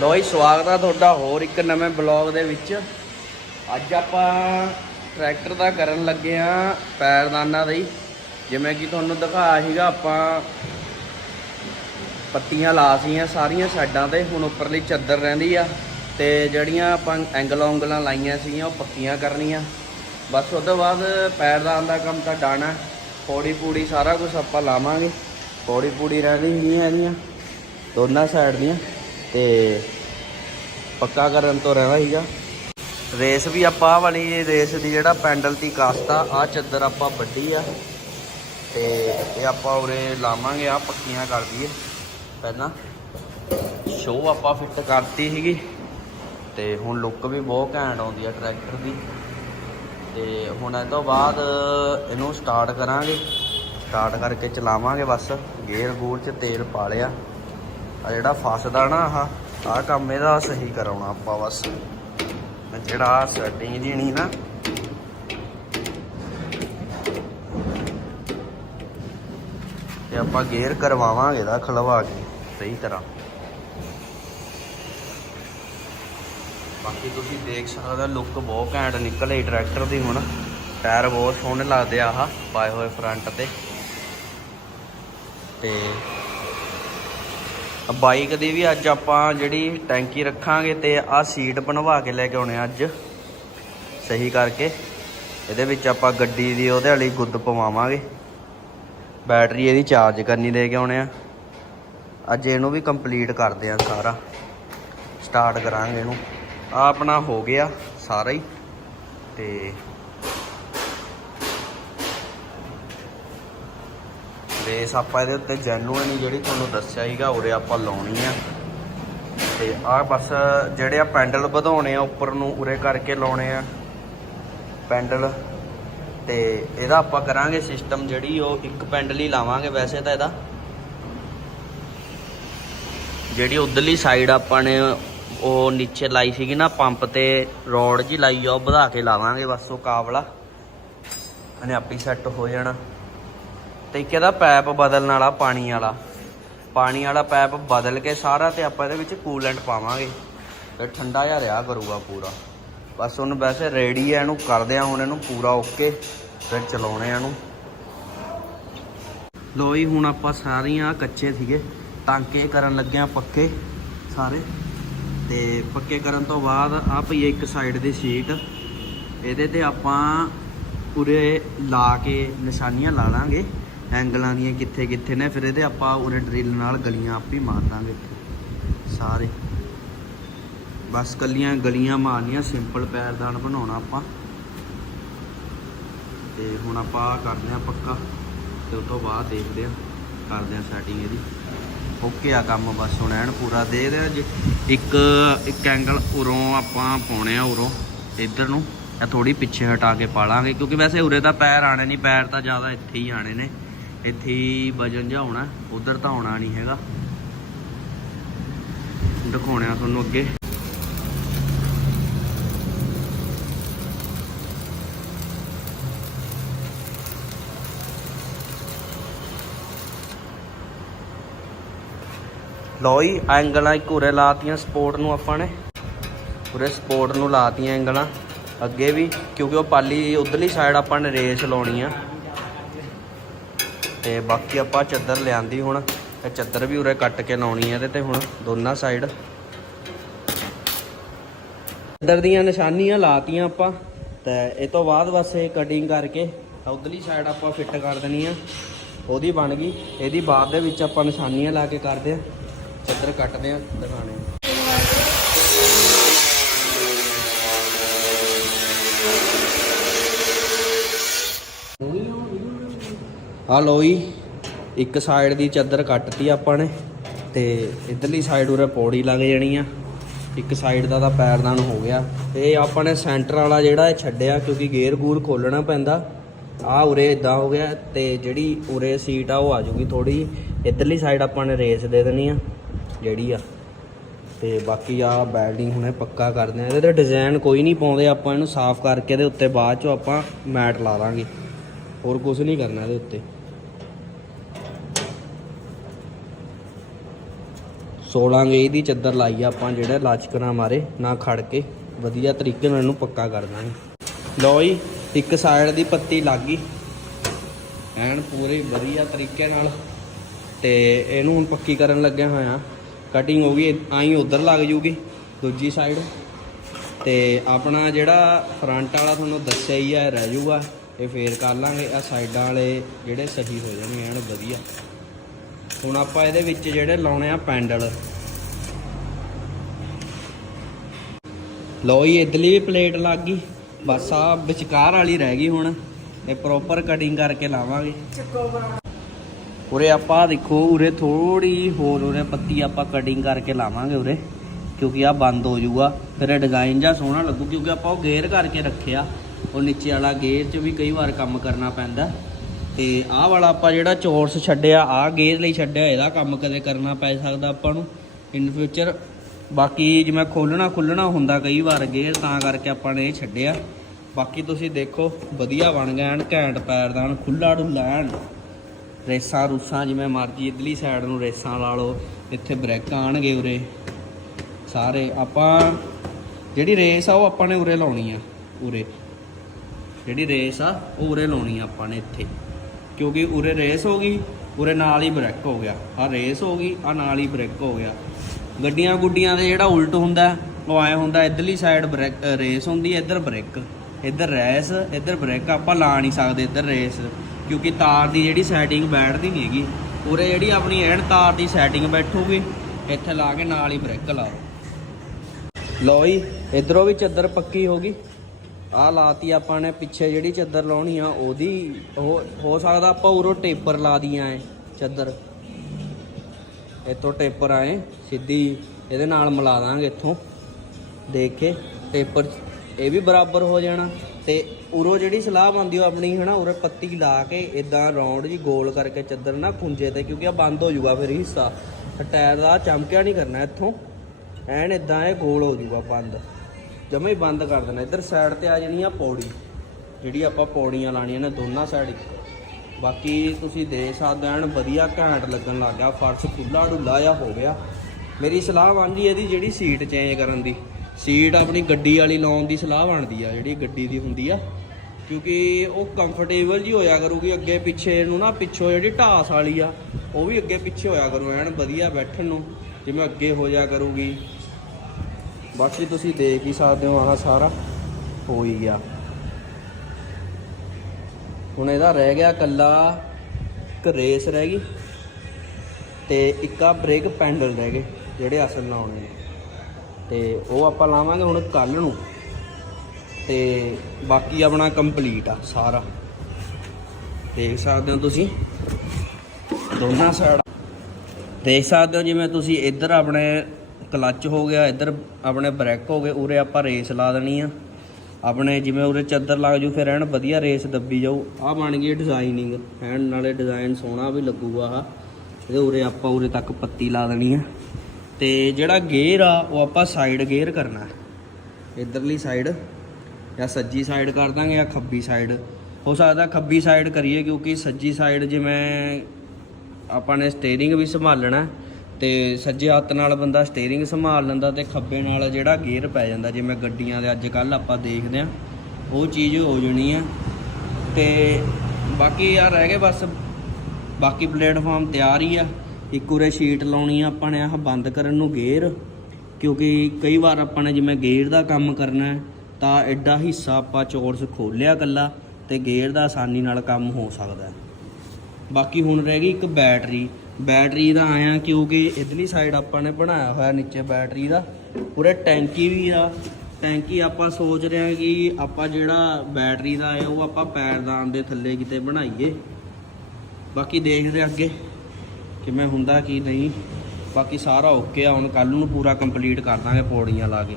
ਲੋ ਜੀ, ਸਵਾਗਤ ਆ ਤੁਹਾਡਾ ਹੋਰ ਇੱਕ ਨਵੇਂ ਬਲੌਗ ਦੇ ਵਿੱਚ। ਅੱਜ ਆਪਾਂ ਟਰੈਕਟਰ ਦਾ ਕਰਨ ਲੱਗੇ ਆ ਪੈਰਦਾਨਾ ਦਾ ਹੀ ਜਿਵੇਂ ਕਿ ਤੁਹਾਨੂੰ ਦਿਖਾਇਆ ਸੀਗਾ, ਆਪਾਂ ਪੱਤੀਆਂ ਲਾ ਸੀਆਂ ਸਾਰੀਆਂ ਸਾਈਡਾਂ ਤੇ, ਹੁਣ ਉੱਪਰਲੀ ਚੱਦਰ ਰਹਿੰਦੀ ਆ। ਤੇ ਜਿਹੜੀਆਂ ਆਪਾਂ ਐਂਗਲ ਉਂਗਲਾਂ ਲਾਈਆਂ ਸੀਗੀਆਂ, ਉਹ ਪੱਕੀਆਂ ਕਰਨੀਆਂ। ਬਸ ਉਸ ਤੋਂ ਬਾਅਦ ਪੈਰਦਾਨ ਦਾ ਕੰਮ ਤਾਂ ਡਾਣਾ ਪੌੜੀ ਪੂੜੀ ਸਾਰਾ ਕੁਝ ਆਪਾਂ ਲਾਵਾਂਗੇ। ਪੌੜੀ ਪੂੜੀ ਰਹਿਣੀ ਸੀਗੀਆਂ ਇਹਦੀਆਂ, ਦੋਨਾਂ ਸਾਈਡ ਦੀਆਂ। ਤੇ ਪੱਕਾ ਕਰਨ ਤੋਂ ਰਹਿਣਾ ਸੀਗਾ। ਰੇਸ ਵੀ ਆਪਾਂ ਆਹ ਵਾਲੀ ਰੇਸ ਦੀ ਜਿਹੜਾ ਪੈਂਡਲ ਦੀ ਕਾਸਟ ਆ ਆ ਚੱਦਰ ਆਪਾਂ ਵੱਡੀ ਆ। ਤੇ ਇਹ ਆਪਾਂ ਉਰੇ ਲਾਵਾਂਗੇ ਆ ਪੱਕੀਆਂ ਕਰ ਦਈਏ। ਪਹਿਲਾਂ ਸ਼ੋ ਆਪਾਂ ਫਿੱਟ ਕਰਤੀ ਸੀਗੀ। ਤੇ ਹੁਣ ਲੁੱਕ ਵੀ ਬਹੁਤ ਘੈਂਟ ਆਉਂਦੀ ਆ ਟਰੈਕਟਰ ਦੀ। ਤੇ ਹੁਣ ਇਹ ਤੋਂ ਬਾਅਦ ਇਹਨੂੰ ਸਟਾਰਟ ਕਰਾਂਗੇ। ਸਟਾਰਟ ਕਰਕੇ ਚਲਾਵਾਂਗੇ ਬਸ। ਗੇਅਰ ਗੂਰ ਚ ਤੇਲ ਪਾ ਲਿਆ। ਆ ਜਿਹੜਾ ਫਸਦਾ ਨਾ ਆਹ ਆਹ ਕੰਮ ਇਹਦਾ ਸਹੀ ਕਰਾਉਣਾ ਆਪਾਂ ਬਸ। ਜਿਹੜਾ ਸੈਟਿੰਗ ਦੀ ਨਾ। ਤੇ ਆਪਾਂ ਗੇਅਰ ਕਰਵਾਵਾਂਗੇ ਇਹਦਾ ਖਲਵਾ ਕੇ, ਸਹੀ ਤਰ੍ਹਾਂ। ਬਾਕੀ ਤੁਸੀਂ ਦੇਖ ਸਕਦੇ ਹੋ ਲੁੱਕ ਬਹੁਤ ਘੈਂਟ ਨਿਕਲੇ ਟਰੈਕਟਰ ਦੀ ਹੁਣ। ਟਾਇਰ ਬਹੁਤ ਸੋਹਣੇ ਲੱਗਦੇ ਆ ਆਹ, ਪਾਏ ਹੋਏ ਫਰੰਟ ਤੇ। ਤੇ ਬਾਈਕ ਦੀ ਵੀ ਅੱਜ ਆਪਾਂ ਜਿਹੜੀ ਟੈਂਕੀ ਰੱਖਾਂਗੇ ਤੇ ਆਹ ਸੀਟ ਬਣਵਾ ਕੇ ਲੈ ਕੇ ਆਉਣੇ ਆ ਅੱਜ। ਸਹੀ ਕਰਕੇ। ਇਹਦੇ ਵਿੱਚ ਆਪਾਂ ਗੱਡੀ ਦੀ ਉਹਦੇ ਵਾਲੀ ਗੁੱਦ ਪਵਾਵਾਂਗੇ। ਬੈਟਰੀ ਇਹਦੀ ਚਾਰਜ ਕਰਨੀ ਦੇ ਕੇ ਆਉਣੇ ਆ। ਅੱਜ ਇਹਨੂੰ ਵੀ ਕੰਪਲੀਟ ਕਰਦੇ ਆ ਸਾਰਾ। ਸਟਾਰਟ ਕਰਾਂਗੇ ਇਹਨੂੰ। ਆ ਆਪਣਾ ਹੋ ਗਿਆ ਸਾਰਾ ਹੀ। ਤੇ ਰੇਸ ਆਪਾਂ ਇਹਦੇ ਉੱਤੇ ਜੈਨੂਇਨ ਜਿਹੜੀ ਤੁਹਾਨੂੰ ਦੱਸਿਆ ਸੀਗਾ, ਉਰੇ ਆਪਾਂ ਲਾਉਣੀ ਆ। ਤੇ ਆ ਬਸ ਜਿਹੜੇ ਆ ਪੈਂਡਲ ਵਧਾਉਣੇ ਆ ਉੱਪਰ ਨੂੰ, ਉਰੇ ਕਰਕੇ ਲਾਉਣੇ ਆ ਪੈਂਡਲ। ਤੇ ਇਹਦਾ ਆਪਾਂ ਕਰਾਂਗੇ ਸਿਸਟਮ ਜਿਹੜੀ ਉਹ ਇੱਕ ਪੈਂਡਲ ਹੀ ਲਾਵਾਂਗੇ ਵੈਸੇ ਤਾਂ ਇਹਦਾ। ਜਿਹੜੀ ਉਧਰਲੀ ਸਾਈਡ ਆਪਾਂ ਨੇ ਉਹ ਨੀਚੇ ਲਾਈ ਸੀਗੀ ਨਾ, ਪੰਪ ਤੇ ਰੋਡ ਜੀ ਲਾਈ ਆ, ਉਹ ਵਧਾ ਕੇ ਲਾਵਾਂਗੇ ਬਸ ਉਹ ਕਾਬਲਾ। ਇਹਨੇ ਆਪੀ ਸੈੱਟ ਹੋ ਜਾਣਾ। ਤੇ ਇੱਕ ਇਹਦਾ ਪਾਈਪ ਬਦਲਣ ਵਾਲਾ, ਪਾਣੀ ਵਾਲਾ। ਪਾਣੀ ਵਾਲਾ ਪਾਈਪ ਬਦਲ ਕੇ ਸਾਰਾ ਤੇ ਆਪਾਂ ਇਹਦੇ ਵਿੱਚ ਕੂਲੈਂਟ ਪਾਵਾਂਗੇ। ਤੇ ਠੰਡਾ ਜਿਹਾ ਰਿਹਾ ਕਰੂਗਾ ਪੂਰਾ। ਬਸ ਉਹਨੂੰ ਵੈਸੇ ਰੈਡੀ ਹੈ ਇਹਨੂੰ ਕਰਦੇ ਆ, ਹੁਣ ਇਹਨੂੰ ਪੂਰਾ ਓਕੇ, ਫਿਰ ਚਲਾਉਣੇ ਆ ਇਹਨੂੰ। ਲੋਈ ਹੁਣ ਆਪਾਂ ਸਾਰੀਆਂ ਕੱਚੇ ਸੀਗੇ। ਟਾਂਕੇ ਕਰਨ ਲੱਗੇ ਆ ਪੱਕੇ ਸਾਰੇ। ਤੇ ਪੱਕੇ ਕਰਨ ਤੋਂ ਬਾਅਦ ਆ ਪਈ ਇੱਕ ਸਾਈਡ ਦੀ ਸੀਟ ਇਹਦੇ ਤੇ ਆਪਾਂ ਪੂਰੇ ਲਾ ਕੇ ਨਿਸ਼ਾਨੀਆਂ ਲਾ ਲਾਂਗੇ। ਐਂਗਲਾਂ ਦੀਆਂ ਕਿੱਥੇ ਕਿੱਥੇ ਨੇ, ਫਿਰ ਇਹਦੇ ਆਪਾਂ ਉਰੇ ਡਰਿਲ ਨਾਲ ਗਲੀਆਂ ਆਪੇ ਮਾਰ ਦਾਂਗੇ ਸਾਰੇ। ਬਸ ਕੱਲੀਆਂ ਗਲੀਆਂ ਮਾਰਨੀਆਂ ਸਿੰਪਲ ਪੈਰਦਾਨ ਬਣਾਉਣਾ ਆਪਾਂ। ਤੇ ਹੁਣ ਆਪਾਂ ਕਰਦੇ ਆ ਪੱਕਾ, ਤੇ ਉਸ ਤੋਂ ਬਾਅਦ ਦੇਖਦੇ ਆ ਕਰਦੇ ਆ ਸੈਟਿੰਗ ਇਹਦੀ। ਓਕੇ ਆ ਕੰਮ, ਬਸ ਹੁਣ ਐਨ ਪੂਰਾ ਦੇ ਦੇ ਅੱਜ ਇੱਕ ਇੱਕ ਐਂਗਲ ਉਰੋਂ ਆਪਾਂ ਪਾਉਣੇ ਆ ਉਰੋਂ, ਇੱਧਰ ਨੂੰ। ਇਹ ਥੋੜੀ ਪਿੱਛੇ ਹਟਾ ਕੇ ਪਾ ਲਾਂਗੇ, ਕਿਉਂਕਿ ਵੈਸੇ ਉਰੇ ਤਾਂ ਪੈਰ ਆਣੇ ਨਹੀਂ, ਪੈਰ ਤਾਂ ਜ਼ਿਆਦਾ ਇੱਥੇ ਹੀ ਆਣੇ ਨੇ। ਇੱਥੇ ਹੀ ਵਜਨ ਜਿਹਾ ਹੋਣਾ ਉਧਰ ਤਾਂ ਆਉਣਾ ਨਹੀਂ ਹੈਗਾ। ਦਿਖਾਉਣੇ ਤੁਹਾਨੂੰ ਅੱਗੇ। ਲਓ ਜੀ, ਐਂਗਲਾਂ ਇੱਕ ਉਰੇ ਲਾਤੀਆਂ ਸਪੋਰਟ ਨੂੰ ਆਪਾਂ ਨੇ। ਉਰੇ ਸਪੋਰਟ ਨੂੰ ਲਾਤੀਆਂ ਐਂਗਲਾਂ। ਅੱਗੇ ਵੀ, ਕਿਉਂਕਿ ਉਹ ਪਾਲੀ ਉਧਰਲੀ ਸਾਈਡ ਆਪਾਂ ਨੇ ਰੇਸ ਲਾਉਣੀ ਆ। ਤੇ ਬਾਕੀ ਆਪਾਂ ਚੱਦਰ ਲਿਆਂਦੀ ਹੁਣ ਤੇ ਚੱਦਰ ਵੀ ਉਰੇ ਕੱਟ ਕੇ ਲਾਉਣੀ ਹੈ ਇਹਦੇ ਤੇ ਹੁਣ ਦੋਨਾਂ ਸਾਈਡ ਚੱਦਰ ਦੀਆਂ ਨਿਸ਼ਾਨੀਆਂ ਲਾਤੀਆਂ ਆਪਾਂ ਤੇ ਇਹ ਤੋਂ ਬਾਅਦ ਬਸ ਇਹ ਕਟਿੰਗ ਕਰਕੇ ਉਧਰਲੀ ਸਾਈਡ ਆਪਾਂ ਫਿੱਟ ਕਰ ਦੇਣੀ ਆ। ਉਹਦੀ ਬਣ ਗਈ। ਇਹਦੀ ਬਾਅਦ ਦੇ ਵਿੱਚ ਆਪਾਂ ਨਿਸ਼ਾਨੀਆਂ ਲਾ ਕੇ ਕਰਦੇ ਆ। ਚੱਦਰ ਕੱਟਦੇ ਆ ਦਿਖਾਣੇ। ਆ ਲੋ ਜੀ, ਇੱਕ ਸਾਈਡ ਦੀ ਚੱਦਰ ਕੱਟਤੀ ਆਪਾਂ ਨੇ ਤੇ ਇਧਰਲੀ ਸਾਈਡ ਉਰੇ ਪੌੜੀ ਲੱਗ ਜਾਣੀ ਆ। ਇੱਕ ਸਾਈਡ ਦਾ ਤਾਂ ਪੈਰਦਾਨ ਹੋ ਗਿਆ। ਤੇ ਆਪਾਂ ਨੇ ਸੈਂਟਰ ਵਾਲਾ ਜਿਹੜਾ ਇਹ ਛੱਡਿਆ ਕਿਉਂਕਿ ਗੇਅਰ ਗੂਰ ਖੋਲਣਾ ਪੈਂਦਾ। ਆ ਉਰੇ ਇਦਾਂ ਹੋ ਗਿਆ ਤੇ ਜਿਹੜੀ ਉਰੇ ਸੀਟ ਆ ਉਹ ਆ ਜੂਗੀ ਥੋੜੀ ਇਧਰਲੀ ਸਾਈਡ ਆਪਾਂ ਨੇ ਰੇਸ ਦੇ ਦੇਣੀ ਆ, ਜਿਹੜੀ ਆ। ਤੇ ਬਾਕੀ ਆ ਬੈਲਡਿੰਗ ਹੁਣੇ ਪੱਕਾ ਕਰਦੇ ਆ। ਇਹਦੇ ਤੇ ਡਿਜ਼ਾਈਨ ਕੋਈ ਨਹੀਂ ਪਾਉਂਦੇ ਆਪਾਂ ਇਹਨੂੰ ਸਾਫ਼ ਕਰਕੇ ਇਹਦੇ ਉੱਤੇ ਬਾਅਦ ਚੋਂ ਆਪਾਂ ਮੈਟ ਲਾ ਦਾਂਗੇ। ਹੋਰ ਕੁਝ ਨਹੀਂ ਕਰਨਾ ਇਹਦੇ ਉੱਤੇ। 16 ਗੇਜ ਦੀ ਚੱਦਰ ਲਾਈ ਆ ਆਪਾਂ ਜਿਹੜਾ ਲਚਕਣਾ ਮਾਰੇ, ਨਾ ਖੜ ਕੇ। ਵਧੀਆ ਤਰੀਕੇ ਨਾਲ ਇਹਨੂੰ ਪੱਕਾ ਕਰ ਦਾਂਗੇ। ਲਓ ਜੀ, ਇੱਕ ਸਾਈਡ ਦੀ ਪੱਤੀ ਲੱਗ ਗਈ। ਐਨ ਪੂਰੀ ਵਧੀਆ ਤਰੀਕੇ ਨਾਲ। ਤੇ ਇਹਨੂੰ ਹੁਣ ਪੱਕੀ ਕਰਨ ਲੱਗਿਆ ਹੋਇਆ। ਕਟਿੰਗ ਹੋ ਗਈ, ਆਈ ਉਧਰ ਲੱਗ ਜੂਗੀ, ਦੂਜੀ ਸਾਈਡ ਤੇ ਆਪਣਾ ਜਿਹੜਾ ਫਰੰਟ ਵਾਲਾ ਤੁਹਾਨੂੰ ਦੱਸਿਆ ਹੀ ਹੈ ਰਹਿ ਜੂਗਾ। ਇਹ ਫੇਰ ਕਰ ਲਾਂਗੇ ਆ ਸਾਈਡਾਂ ਵਾਲੇ ਜਿਹੜੇ ਸਹੀ ਹੋ ਜਾਣਗੇ, ਐਨ ਵਧੀਆ। ਹੁਣ ਆਪਾਂ ਇਹਦੇ ਵਿੱਚ ਜਿਹੜੇ ਲਾਉਣੇ ਆ ਪੈਂਡਲ। ਲਓ ਜੀ, ਇਧਰਲੀ ਵੀ ਪਲੇਟ ਲੱਗ ਗਈ। ਬਸ ਆ ਵਿਚਕਾਰ ਵਾਲੀ ਰਹਿ ਗਈ ਹੁਣ। ਇਹ ਪ੍ਰੋਪਰ ਕਟਿੰਗ ਕਰਕੇ ਲਾਵਾਂਗੇ। ਉਰੇ ਆਪਾਂ ਦੇਖੋ, ਉਰੇ ਥੋੜੀ ਹੋਰ ਉਰੇ ਪੱਤੀ ਆਪਾਂ ਕਟਿੰਗ ਕਰਕੇ ਲਾਵਾਂਗੇ ਉਰੇ, ਕਿਉਂਕਿ ਆ ਬੰਦ ਹੋ ਜਾਊਗਾ। ਫਿਰ ਇਹ ਡਿਜ਼ਾਈਨ ਜਾਂ ਸੋਹਣਾ ਲੱਗੂ, ਕਿਉਂਕਿ ਆਪਾਂ ਉਹ ਗੇਅਰ ਕਰਕੇ ਰੱਖਿਆ। ਉਹ ਨੀਚੇ ਵਾਲਾ ਗੇਅਰ 'ਚ ਵੀ ਕਈ ਵਾਰ ਕੰਮ ਕਰਨਾ ਪੈਂਦਾ। ਤੇ ਆਹ ਵਾਲਾ ਆਪਾਂ ਜਿਹੜਾ ਚੋਰਸ ਛੱਡਿਆ, ਆਹ ਗੇਅਰ ਲਈ ਛੱਡਿਆ, ਇਹਦਾ ਕੰਮ ਕਦੇ ਕਰਨਾ ਪੈ ਸਕਦਾ ਆਪਾਂ ਨੂੰ ਇਨ ਫਿਊਚਰ ਬਾਕੀ ਜਿਵੇਂ ਖੋਲਣਾ ਖੁੱਲਣਾ ਹੁੰਦਾ ਕਈ ਵਾਰ ਗੇਅਰ ਤਾਂ ਕਰਕੇ ਆਪਾਂ ਨੇ ਇਹ ਛੱਡਿਆ। ਬਾਕੀ ਤੁਸੀਂ ਦੇਖੋ, ਵਧੀਆ ਬਣ ਗਿਆ ਐਨ, ਘੈਂਟ ਪੈਰਦਾਨ ਖੁੱਲਾ ਡੁੱਲਾ ਐਨ। ਰੇਸਾਂ ਰੂਸਾਂ, ਜਿਵੇਂ ਮਰਜ਼ੀ ਇਧਰਲੀ ਸਾਈਡ ਨੂੰ ਰੇਸਾਂ ਲਾ ਲਓ, ਇੱਥੇ ਬ੍ਰੇਕਾਂ ਆਣਗੇ ਉਰੇ। ਸਾਰੇ, ਆਪਾਂ ਜਿਹੜੀ ਰੇਸ ਆ, ਉਹ ਆਪਾਂ ਨੇ ਉਰੇ ਲਾਉਣੀ ਆ, ਉਰੇ। ਜਿਹੜੀ ਰੇਸ ਆ, ਉਹ ਉਰੇ ਲਾਉਣੀ ਆ ਆਪਾਂ ਨੇ ਇੱਥੇ। ਕਿਉਂਕਿ ਉਰੇ ਰੇਸ ਹੋ ਗਈ, ਉਰੇ ਨਾਲ ਹੀ ਬ੍ਰੇਕ ਹੋ ਗਿਆ। ਆ ਰੇਸ ਹੋ ਗਈ ਆ ਨਾਲ ਹੀ ਬ੍ਰੇਕ ਹੋ ਗਿਆ। ਗੱਡੀਆਂ ਗੁੱਡੀਆਂ ਦੇ ਜਿਹੜਾ ਉਲਟ ਹੁੰਦਾ, ਉਹ ਐ ਹੁੰਦਾ, ਇਧਰਲੀ ਸਾਈਡ ਬ੍ਰੇਕ ਰੇਸ ਹੁੰਦੀ ਹੈ, ਇੱਧਰ ਬ੍ਰੇਕ ਇੱਧਰ ਰੇਸ ਇੱਧਰ ਬ੍ਰੇਕ ਆਪਾਂ ਲਾ ਨਹੀਂ ਸਕਦੇ ਇੱਧਰ ਰੇਸ ਕਿਉਂਕਿ ਤਾਰ ਦੀ ਜਿਹੜੀ ਸੈਟਿੰਗ ਬੈਠਦੀ ਨਹੀਂ ਹੈਗੀ। ਉਰੇ ਜਿਹੜੀ ਆਪਣੀ ਐਨ ਤਾਰ ਦੀ ਸੈਟਿੰਗ ਬੈਠੂਗੀ, ਇੱਥੇ ਲਾ ਕੇ ਨਾਲ ਹੀ ਬ੍ਰੇਕ ਲਾਓ। ਲਓ ਜੀ, ਇਧਰੋਂ ਵੀ ਚੱਦਰ ਪੱਕੀ ਹੋ ਗਈ। ਆ ਲਾਤੀ ਆਪਾਂ ਨੇ, ਪਿੱਛੇ ਜਿਹੜੀ ਚੱਦਰ ਲਾਉਣੀ ਆ, ਉਹਦੀ ਉਹ ਹੋ ਸਕਦਾ ਆਪਾਂ ਉਰੋਂ ਟੇਪਰ ਲਾ ਦੀਆਂ ਐ, ਚੱਦਰ। ਇੱਥੋਂ ਟੇਪਰ ਆਏ, ਸਿੱਧੀ ਇਹਦੇ ਨਾਲ ਮਿਲਾ ਦਾਂਗੇ ਇੱਥੋਂ। ਦੇਖ ਕੇ ਟੇਪਰ ਇਹ ਵੀ ਬਰਾਬਰ ਹੋ ਜਾਣਾ। ਤੇ ਉਰੋਂ ਜਿਹੜੀ ਸਲਾਹ ਬੰਦੀ ਉਹ ਆਪਣੀ, ਹਨਾ, ਉਰੇ ਪੱਤੀ ਲਾ ਕੇ ਇਦਾਂ ਰੌਂਡ ਜੀ ਗੋਲ ਕਰਕੇ ਚੱਦਰ ਨਾ ਖੁੰਝੇ ਤੇ, ਕਿਉਂਕਿ ਆ ਬੰਦ ਹੋ ਜਾਊਗਾ ਫਿਰ ਹਿੱਸਾ। ਟਾਇਰ ਦਾ ਚਮਕਿਆ ਨਹੀਂ ਕਰਨਾ ਇੱਥੋਂ। ਐਨ ਇਦਾਂ ਇਹ ਗੋਲ ਹੋ ਜਾਊਗਾ ਬੰਦ। ਜਮਾ ਹੀ ਬੰਦ ਕਰ ਦੇਣਾ। ਇੱਧਰ ਸਾਈਡ ਤੇ ਆ ਜਾਣੀ ਆ ਪੌੜੀ, ਜਿਹੜੀ ਆਪਾਂ ਪੌੜੀਆਂ ਲਾਣੀਆਂ ਨੇ ਦੋਨਾਂ ਸਾਈਡ ਬਾਕੀ ਤੁਸੀਂ ਦੇਖ ਸਕਦੇ ਹੋ, ਐਨ ਵਧੀਆ ਘੈਂਟ ਲੱਗਣ ਲੱਗ ਗਿਆ। ਫਰਸ਼ ਖੁੱਲਾ ਡੁੱਲਾ ਜਿਹਾ ਹੋ ਗਿਆ। ਮੇਰੀ ਸਲਾਹ ਬਣਦੀ ਇਹਦੀ, ਜਿਹੜੀ ਸੀਟ ਚੇਂਜ ਕਰਨ ਦੀ। ਸੀਟ ਆਪਣੀ ਗੱਡੀ ਵਾਲੀ ਲਾਉਣ ਦੀ ਸਲਾਹ ਬਣਦੀ ਆ, ਜਿਹੜੀ ਗੱਡੀ ਦੀ ਹੁੰਦੀ ਆ। ਕਿਉਂਕਿ ਉਹ ਕੰਫਰਟੇਬਲ ਜੀ ਹੋਇਆ ਕਰੂਗੀ, ਅੱਗੇ ਪਿੱਛੇ ਨੂੰ ਨਾ, ਪਿੱਛੋਂ ਜਿਹੜੀ ਢਾਸ ਵਾਲੀ ਆ, ਉਹ ਵੀ ਅੱਗੇ ਪਿੱਛੇ ਹੋਇਆ ਕਰੂ, ਐਨ ਵਧੀਆ ਬੈਠਣ ਨੂੰ। ਜਿਵੇਂ ਅੱਗੇ ਹੋ ਜਾ ਕਰੂਗੀ। ਬਾਕੀ ਤੁਸੀਂ ਦੇਖ ਹੀ ਸਕਦੇ ਹੋ, ਆਹ ਸਾਰਾ ਹੋ ਹੀ ਗਿਆ। ਹੁਣ ਇਹਦਾ ਰਹਿ ਗਿਆ ਕੱਲਾ ਇੱਕ ਰੇਸ ਰਹਿ ਗਈ ਤੇ ਇੱਕਾ ਬ੍ਰੇਕ ਪੈਂਡਲ ਰਹਿ ਗਏ, ਜਿਹੜੇ ਅਸਲ ਲਾਉਣੇ ਨੇ ਤੇ ਉਹ ਆਪਾਂ ਲਾਵਾਂਗੇ ਹੁਣ ਕੱਲ ਨੂੰ। ਤੇ ਬਾਕੀ ਆਪਣਾ ਕੰਪਲੀਟ ਆ ਸਾਰਾ। ਦੇਖ ਸਕਦੇ ਹੋ ਤੁਸੀਂ? ਦੋਨਾਂ ਸਾਈਡ ਦੇਖ ਸਕਦੇ ਹੋ ਜਿਵੇਂ ਤੁਸੀਂ ਇੱਧਰ ਆਪਣੇ ਕਲੱਚ ਹੋ ਗਿਆ, ਇੱਧਰ ਆਪਣੇ ਬ੍ਰੇਕ ਹੋ ਗਏ, ਉਰੇ ਆਪਾਂ ਰੇਸ ਲਾ ਦੇਣੀ ਆ। ਆਪਣੇ ਜਿਵੇਂ ਉਰੇ ਚੱਦਰ ਲੱਗ ਜੂ, ਫਿਰ ਐਨ ਵਧੀਆ ਰੇਸ ਦੱਬੀ ਜਾਊ। ਆ ਬਣ ਗਈ ਡਿਜ਼ਾਈਨਿੰਗ ਐਨ ਨਾਲੇ ਡਿਜ਼ਾਈਨ ਸੋਹਣਾ ਵੀ ਲੱਗੂਗਾ ਆ ਇਹਦੇ ਉਰੇ ਆਪਾਂ ਉਰੇ ਤੱਕ ਪੱਤੀ ਲਾ ਦੇਣੀ ਆ। ਤੇ ਜਿਹੜਾ ਗੇਅਰ ਆ, ਉਹ ਆਪਾਂ ਸਾਈਡ ਗੇਅਰ ਕਰਨਾ। ਇਧਰਲੀ ਸਾਈਡ ਜਾਂ ਸੱਜੀ ਸਾਈਡ ਕਰ ਦਾਂਗੇ ਜਾਂ ਖੱਬੀ ਸਾਈਡ ਹੋ ਸਕਦਾ ਖੱਬੀ ਸਾਈਡ ਕਰੀਏ, ਕਿਉਂਕਿ ਸੱਜੀ ਸਾਈਡ ਜਿਵੇਂ ਆਪਾਂ ਨੇ ਸਟੀਅਰਿੰਗ ਵੀ ਸੰਭਾਲਣਾ ਤੇ ਸੱਜੇ ਹੱਥ ਨਾਲ ਬੰਦਾ ਸਟੀਅਰਿੰਗ ਸੰਭਾਲ ਲੈਂਦਾ ਤੇ ਖੱਬੇ ਨਾਲ ਜਿਹੜਾ ਗੇਅਰ ਪੈ ਜਾਂਦਾ ਜਿਵੇਂ ਗੱਡੀਆਂ ਦੇ ਅੱਜ ਕੱਲ ਆਪਾਂ ਦੇਖਦੇ ਆ ਉਹ ਚੀਜ਼ ਹੋ ਜਣੀ ਆ। ਤੇ ਬਾਕੀ ਯਾਰ ਰਹਿ ਗਏ ਬਸ ਬਾਕੀ ਪਲੇਟਫਾਰਮ ਤਿਆਰ ਹੀ ਆ। ਇੱਕ ਉਰੇ ਸ਼ੀਟ ਲਾਉਣੀ ਆ ਆਪਾਂ ਨੇ ਆਹ ਬੰਦ ਕਰਨ ਨੂੰ ਗੇਅਰ ਕਿਉਂਕਿ ਕਈ ਵਾਰ ਆਪਾਂ ਨੇ ਜਿਵੇਂ ਗੇਅਰ ਦਾ ਕੰਮ ਕਰਨਾ ਹੈ, ਤਾਂ ਐਡਾ ਹਿੱਸਾ ਆਪਾਂ ਚੋਰਸ ਖੋਲਿਆ ਕੱਲਾ ਤੇ ਗੇਅਰ ਦਾ ਆਸਾਨੀ ਨਾਲ ਕੰਮ ਹੋ ਸਕਦਾ ਬਾਕੀ ਹੁਣ ਰਹਿ ਗਈ ਇੱਕ ਬੈਟਰੀ ਬੈਟਰੀ ਦਾ ਆਇਆ ਕਿਉਂਕਿ ਇਧਰਲੀ ਸਾਈਡ ਆਪਾਂ ਨੇ ਬਣਾਇਆ ਹੋਇਆ ਨੀਚੇ ਬੈਟਰੀ ਦਾ। ਪੂਰੇ ਟੈਂਕੀ ਵੀ ਆ। ਟੈਂਕੀ ਆਪਾਂ ਸੋਚ ਰਹੇ ਹਾਂ ਕਿ ਆਪਾਂ ਜਿਹੜਾ ਬੈਟਰੀ ਦਾ ਹੈ ਉਹ ਆਪਾਂ ਪੈਰਦਾਨ ਦੇ ਥੱਲੇ ਕਿਤੇ ਬਣਾਈਏ। ਬਾਕੀ ਦੇਖਦੇ ਹਾਂ ਅੱਗੇ ਕਿਵੇਂ ਹੁੰਦਾ ਕੀ ਨਹੀਂ। ਬਾਕੀ ਸਾਰਾ ਓਕੇ ਆ, ਹੁਣ ਕੱਲ ਨੂੰ ਪੂਰਾ ਕੰਪਲੀਟ ਕਰ ਦਾਂਗੇ ਪੌੜੀਆਂ ਲਾ ਕੇ।